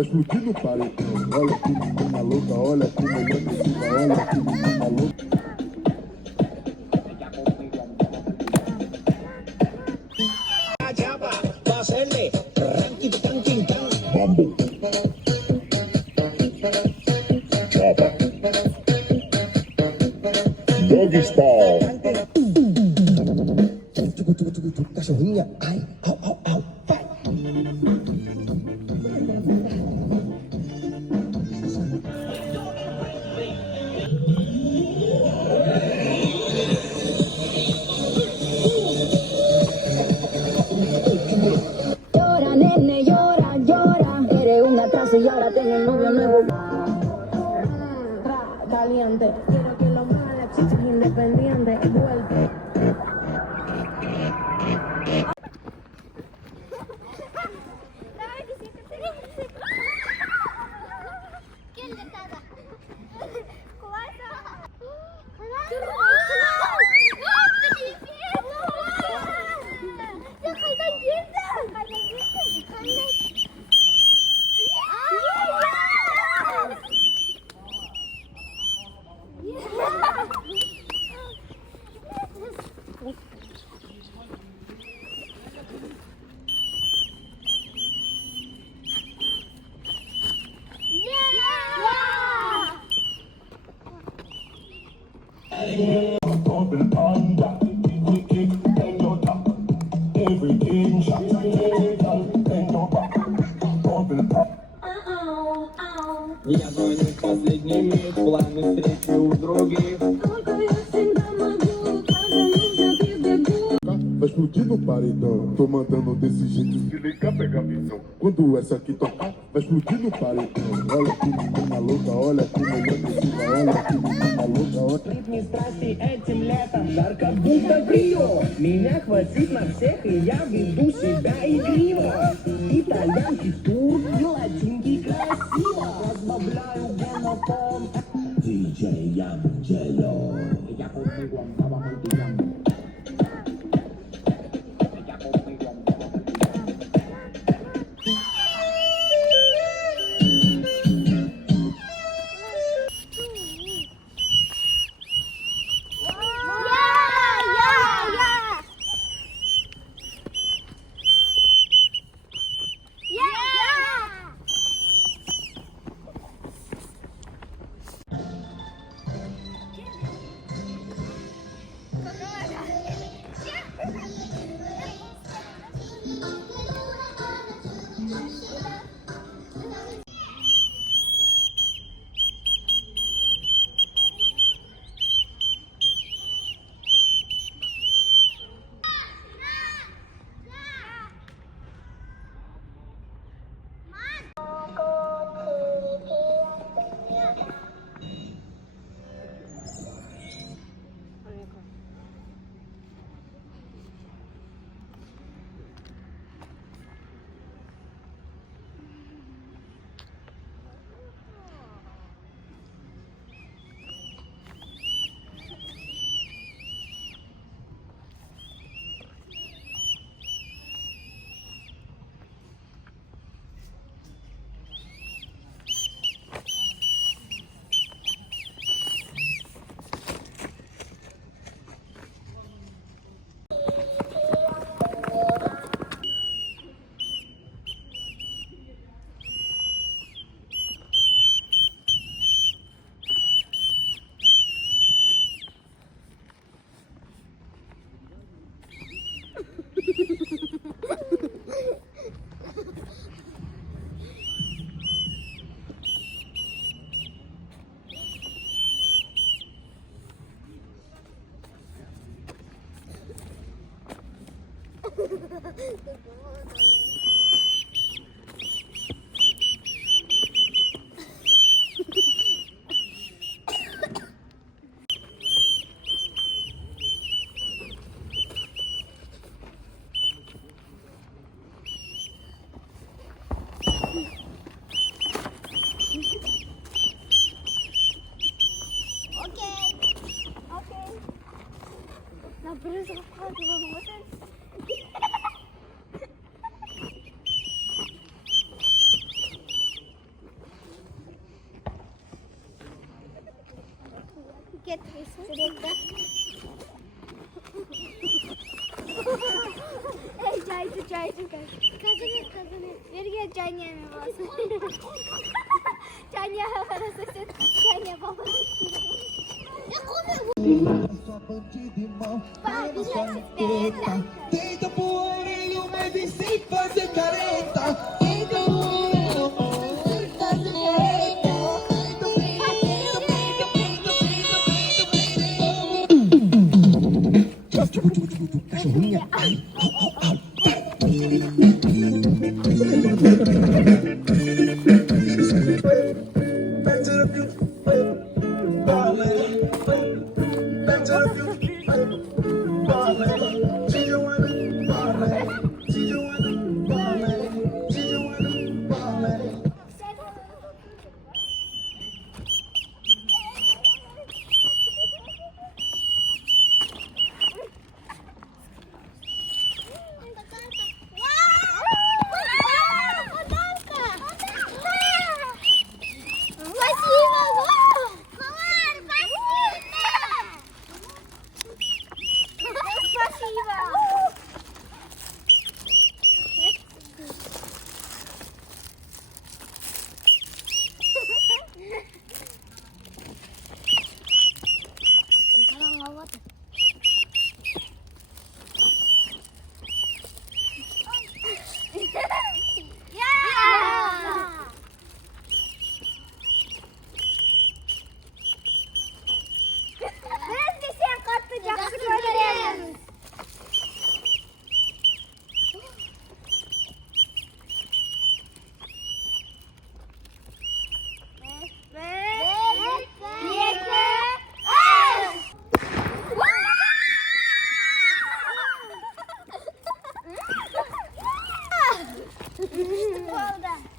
vai explodir no paredão. Olha que menina louca, olha que mulher precisa, olha que menina louca. Mambo. Chapa. Doggy style. Cachorrinha, ai, au, au, au, vai. Llora, nene, llora, llora. Eres un atraso y ahora tengo un novio nuevo. Caliente, quiero que lo mueva la chicha independiente. Vuelve. Я звоню в последний миг, планы встречи у других. Vai explodir no paredão. Tô mandando desse jeito, se liga, pega a visão. Quando essa aqui tocar, vai explodir no paredão. Olha que menina louca, olha que mulher precisa, olha que menina louca, olha. Ритме страсти этим летом, жарко будто прием. Меня хватит на всех, и я веду себя игриво. Итальянки, турки, латинки красиво. Разбавляю генофон. DJ Angelo. Ella conmigo andaba multillando. 나 그래서 가져가는 거지? getiriyorsun. Çaycı. Kazanır. Veri gel can yeme basın. Can yeme parası. Can yeme babası. Deita pro orelho, mas vem sem fazer careta. Deita pro orelho, mas vem sem fazer careta. Cachorrinha, ai, au, au, au. Back to the future, ballin'. Back to the future, ballin'. She just wanna ballin'. She just wanna ballin'. She just wanna ballin'. Oldu.